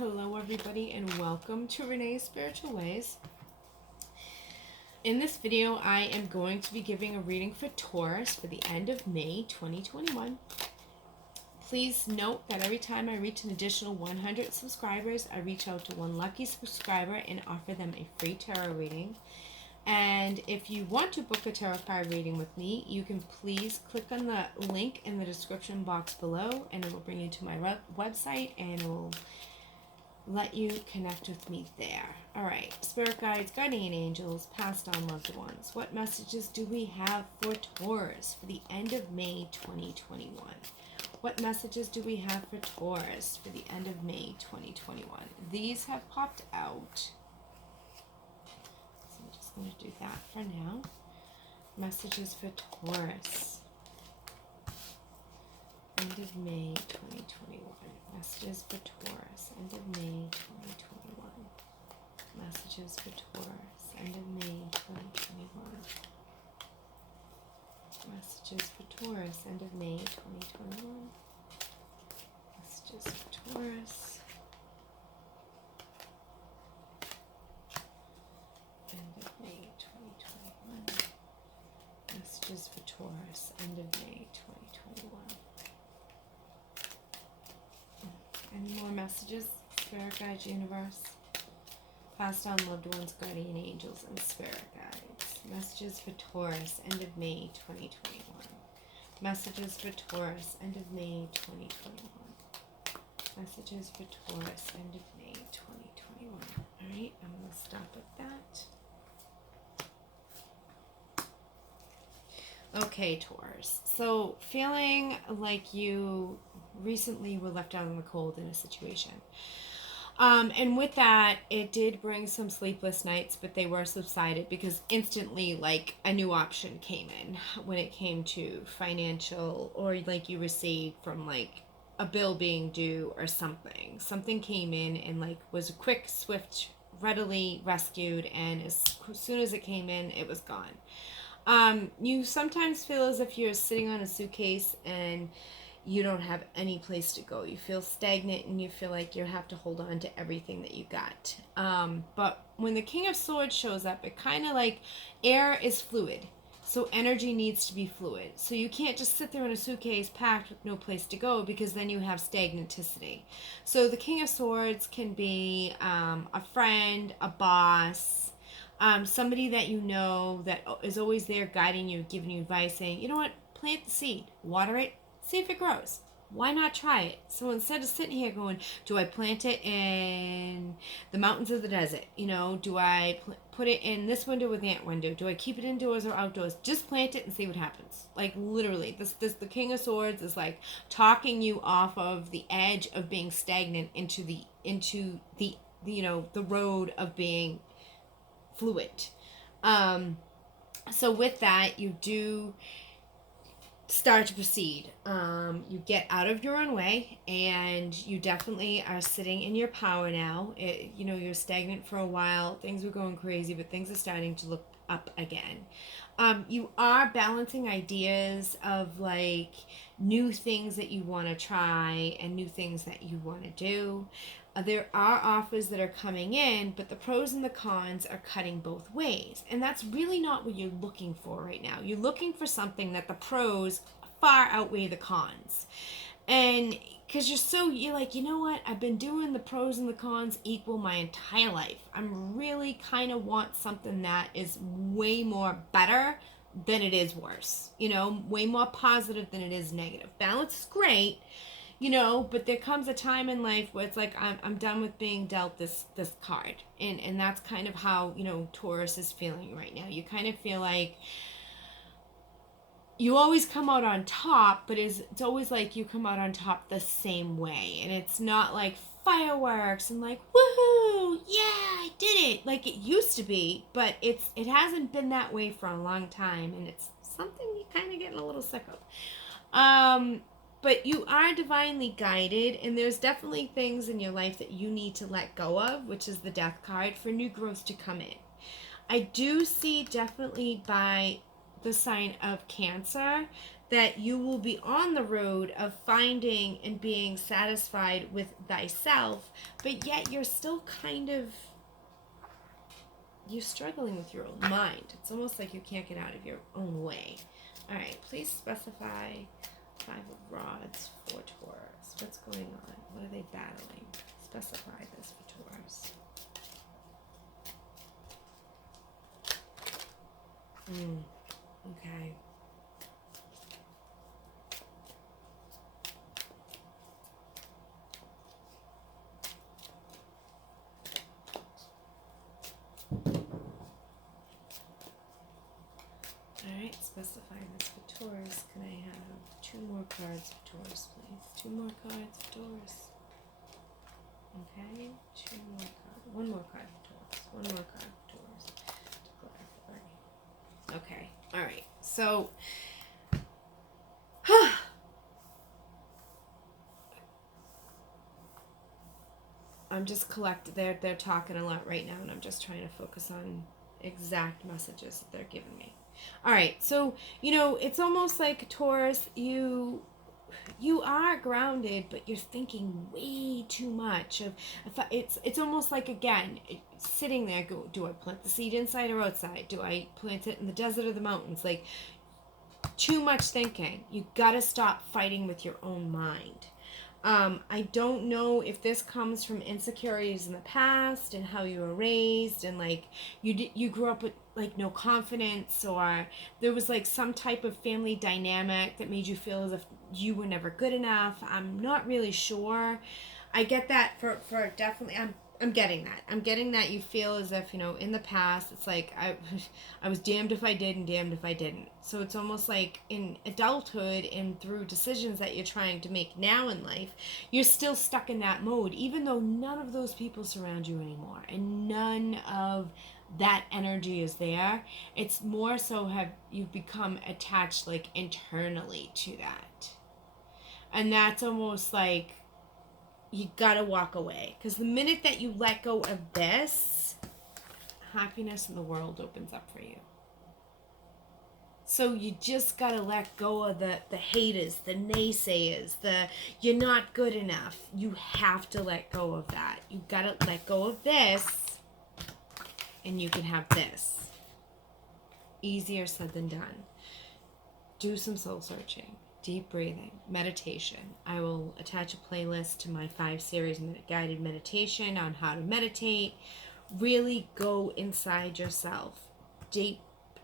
Hello everybody and welcome to Renee's Spiritual Ways. In this video I am going to be giving a reading for Taurus for the end of May 2021. Please note that every time I reach an additional 100 subscribers, I reach out to one lucky subscriber and offer them a free tarot reading. And if you want to book a tarot card reading with me, you can please click on the link in the description box below and it will bring you to my website and it will let you connect with me there. Alright, Spirit Guides, Guardian Angels, Past on Loved Ones. What messages do we have for Taurus for the end of May 2021? What messages do we have for Taurus for the end of May 2021? These have popped out. So I'm just going to do that for now. Messages for Taurus. End of May 2021. Messages for Taurus. End of May 2021. Messages for Taurus. End of May 2021. Messages for Taurus. End of May 2021. Messages for Taurus. End of May 2021. Messages for Taurus. End of May 2021. Any more messages? Spirit Guides, Universe. Passed on Loved Ones, Guardian Angels, and Spirit Guides. Messages for Taurus, end of May 2021. Messages for Taurus, end of May 2021. Messages for Taurus, end of May 2021. Alright, I'm going to stop at that. Okay, Taurus. So, feeling like you recently were left out in the cold in a situation. And with that, it did bring some sleepless nights, but they were subsided because instantly, like, a new option came in when it came to financial, or like you received from like a bill being due or something. Something came in and like was a quick, swift, readily rescued, and as soon as it came in, it was gone. You sometimes feel as if you're sitting on a suitcase and you don't have any place to go. You feel stagnant and you feel like you have to hold on to everything that you got. But when the King of Swords shows up, it kind of like air is fluid. So energy needs to be fluid. So you can't just sit there in a suitcase packed with no place to go, because then you have stagnaticity. So the King of Swords can be a friend, a boss, somebody that you know that is always there guiding you, giving you advice, saying, you know what, plant the seed, water it, see if it grows. Why not try it? So instead of sitting here going, do I plant it in the mountains of the desert? You know, do I put it in this window or that window? Do I keep it indoors or outdoors? Just plant it and see what happens. Like literally, the King of Swords is like talking you off of the edge of being stagnant into the you know, the road of being fluid. So with that, you do start to proceed. You get out of your own way, and you definitely are sitting in your power now. You know, you're stagnant for a while. Things were going crazy, but things are starting to look up again. You are balancing ideas of like new things that you want to try and new things that you want to do. There are offers that are coming in, but the pros and the cons are cutting both ways. And that's really not what you're looking for right now. You're looking for something that the pros far outweigh the cons. And because you're like, you know what? I've been doing the pros and the cons equal my entire life. I'm really kind of want something that is way more better than it is worse. You know, way more positive than it is negative. Balance is great. You know, but there comes a time in life where it's like, I'm done with being dealt this card. And that's kind of how, you know, Taurus is feeling right now. You kind of feel like you always come out on top, but it's always like you come out on top the same way. And it's not like fireworks and like, woohoo, yeah, I did it. Like it used to be, but it hasn't been that way for a long time. And it's something you're kind of getting a little sick of. But you are divinely guided, and there's definitely things in your life that you need to let go of, which is the Death card, for new growth to come in. I do see definitely by the sign of Cancer that you will be on the road of finding and being satisfied with thyself, but yet you're still you're struggling with your own mind. It's almost like you can't get out of your own way. All right, please specify 5 of rods for Taurus. What's going on? What are they battling? Specify this for Taurus. Okay. Alright, specify this for Taurus. Can I have 2 more cards for Taurus, please? 2 more cards for Taurus. Okay, 2 more cards. 1 more card for Taurus. 1 more card for Taurus. To clarify. Okay, alright. So, I'm just collecting. They're talking a lot right now, and I'm just trying to focus on exact messages that they're giving me. All right, so it's almost like Taurus, you are grounded, but you're thinking way too much of. It's almost like, again, sitting there. Do I plant the seed inside or outside? Do I plant it in the desert or the mountains? Like, too much thinking. You gotta stop fighting with your own mind. I don't know if this comes from insecurities in the past and how you were raised, and like you grew up with like no confidence, or there was like some type of family dynamic that made you feel as if you were never good enough. I'm not really sure. I get that for definitely. I'm getting that. I'm getting that you feel as if, in the past, it's like I was damned if I did and damned if I didn't. So it's almost like in adulthood and through decisions that you're trying to make now in life, you're still stuck in that mode, even though none of those people surround you anymore and none of that energy is there. It's more so you've become attached like internally to that. And that's almost like, you gotta walk away, because the minute that you let go of this, happiness in the world opens up for you. So you just gotta let go of the haters, the naysayers, the you're not good enough. You have to let go of that. You gotta let go of this, and you can have this. Easier said than done. Do some soul searching. Deep breathing, meditation. I will attach a playlist to my 5-series guided meditation on how to meditate. Really go inside yourself. Deep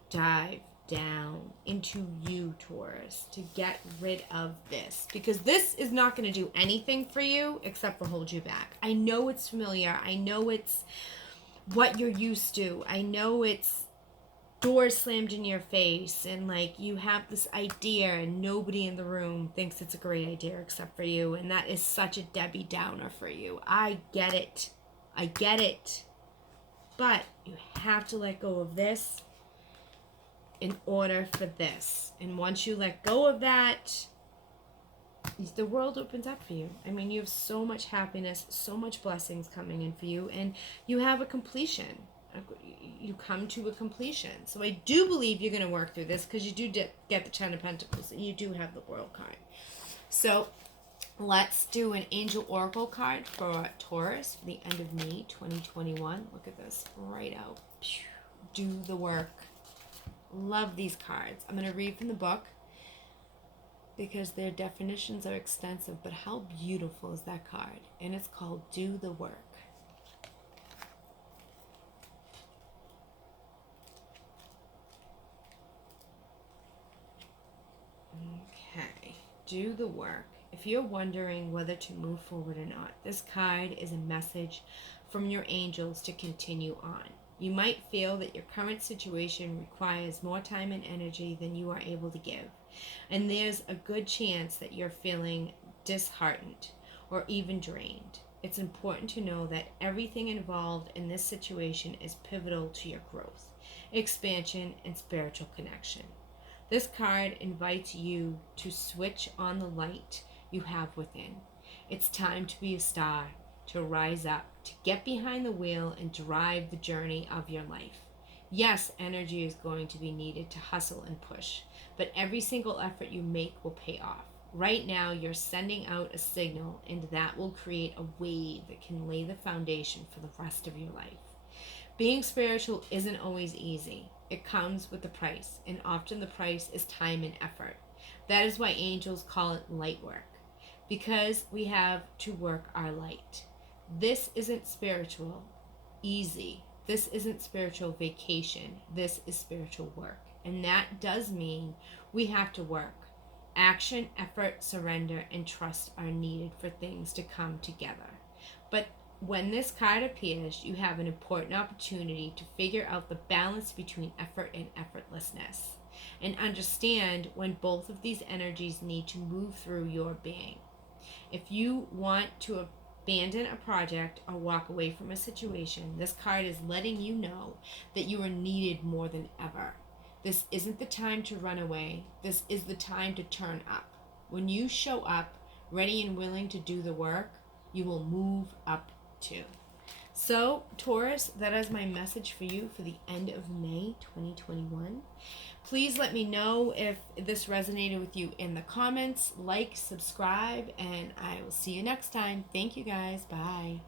dive down into you, Taurus, to get rid of this. Because this is not going to do anything for you except for hold you back. I know it's familiar. I know it's what you're used to. I know it's doors slammed in your face, and like you have this idea and nobody in the room thinks it's a great idea except for you, and that is such a Debbie Downer for you. I get it. But you have to let go of this in order for this. And once you let go of that, the world opens up for you. I mean, you have so much happiness, so much blessings coming in for you, and you have a completion. You come to a completion. So I do believe you're going to work through this, because you do get the 10 of Pentacles and you do have the World card. So let's do an Angel Oracle card for Taurus for the end of May 2021. Look at this right out. Do the work. Love these cards. I'm going to read from the book because their definitions are extensive, but how beautiful is that card? And it's called Do the Work. Okay, do the work. If you're wondering whether to move forward or not, this card is a message from your angels to continue on. You might feel that your current situation requires more time and energy than you are able to give. And there's a good chance that you're feeling disheartened or even drained. It's important to know that everything involved in this situation is pivotal to your growth, expansion, and spiritual connection. This card invites you to switch on the light you have within. It's time to be a star, to rise up, to get behind the wheel and drive the journey of your life. Yes, energy is going to be needed to hustle and push, but every single effort you make will pay off. Right now, you're sending out a signal, and that will create a wave that can lay the foundation for the rest of your life. Being spiritual isn't always easy. It comes with a price, and often the price is time and effort. That is why angels call it light work, because we have to work our light. This isn't spiritual easy. This isn't spiritual vacation. This is spiritual work. And that does mean we have to work. Action, effort, surrender, and trust are needed for things to come together. But when this card appears, you have an important opportunity to figure out the balance between effort and effortlessness and understand when both of these energies need to move through your being. If you want to abandon a project or walk away from a situation, this card is letting you know that you are needed more than ever. This isn't the time to run away. This is the time to turn up. When you show up, ready and willing to do the work, you will move up too. So, Taurus, that is my message for you for the end of May 2021. Please let me know if this resonated with you in the comments. Like, subscribe, and I will see you next time. Thank you guys. Bye.